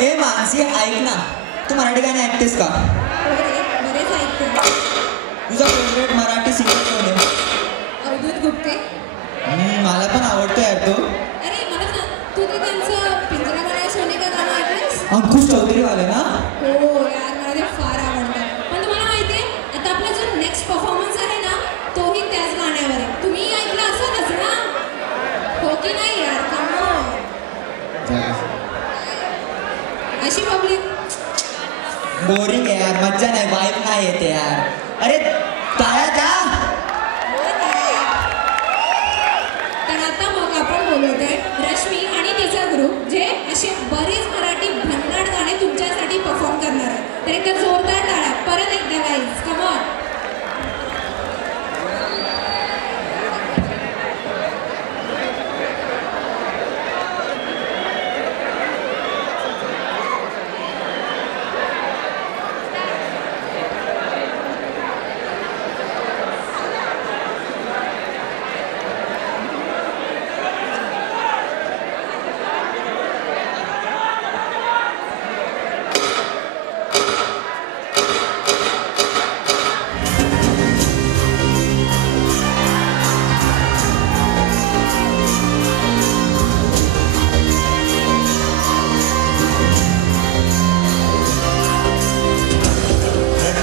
ए मानसी ऐक ना, तू मराठी गाणे ऐकतेस का? बरेच ऐकते. तुझा फेवरेट मराठी सिंगर कोण आहे? अवधूत गुप्ते. मला पण आवडतो यार तो. अरे मला सांग, तू ते त्यांचं पिंजरा बनाया सोने का गाणं ऐकलंस? अंकुश चौधरी वाले ना? हो यार, मला ते फार आवडतं. पण तुम्हाला माहिती आहे, आता आपला जो नेक्स्ट परफॉर्मन्स आहे ना, तोही त्याच गाण्यावर आहे. तुम्ही ऐकलं असेलच ना? हो की नाही यार? अशी पब्लिक बोरिंग आहे यार, मज्जा नाही, वाईब नाही येते यार. अरे टाळ्या द्या. तर आता मग आपण बोलत आहे रश्मी आणि तिचा ग्रुप, जे असे बरेच मराठी भन्नाट गाणे तुमच्यासाठी परफॉर्म करणार आहे. तर एकदा जोरदार टाळ्या परत एकदा guys, come on.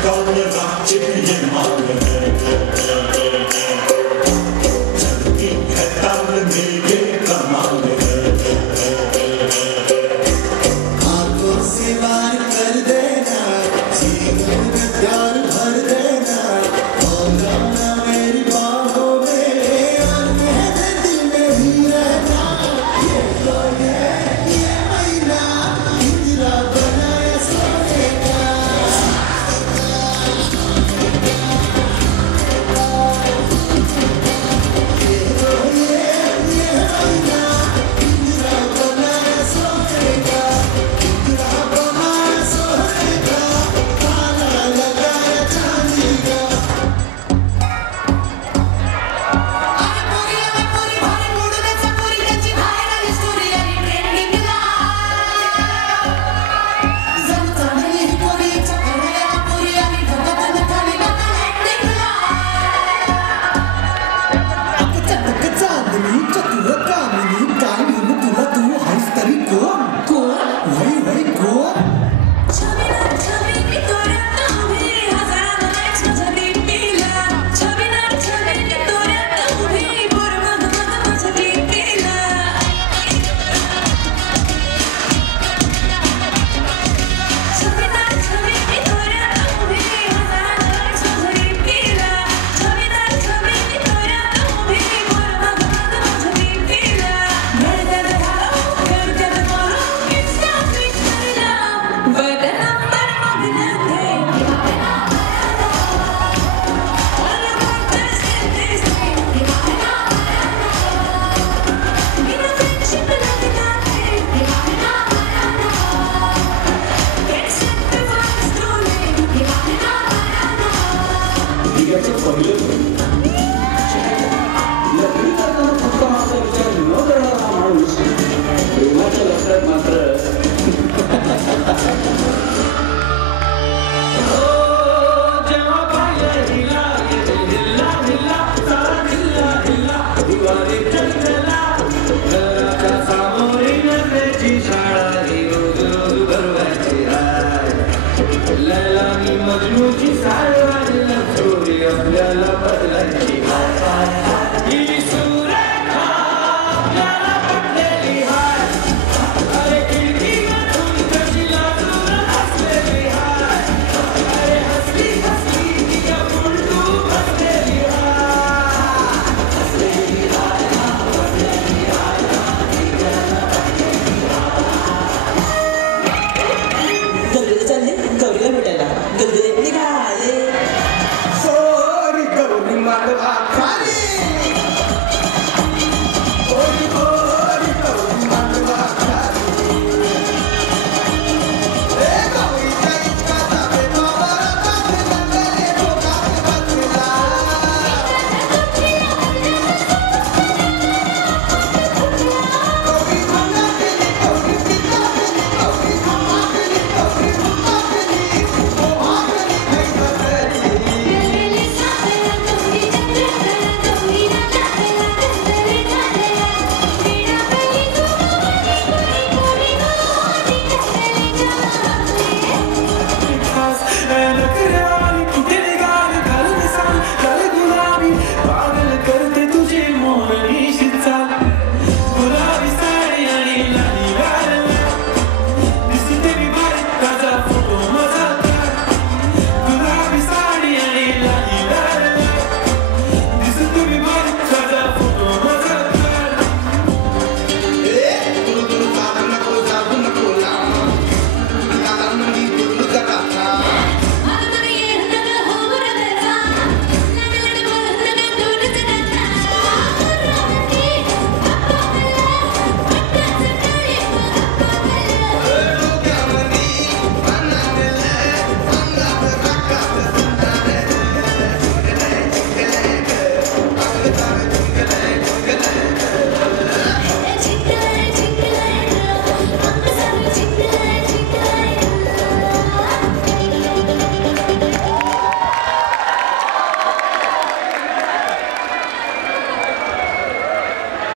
Kalk, çık, yeni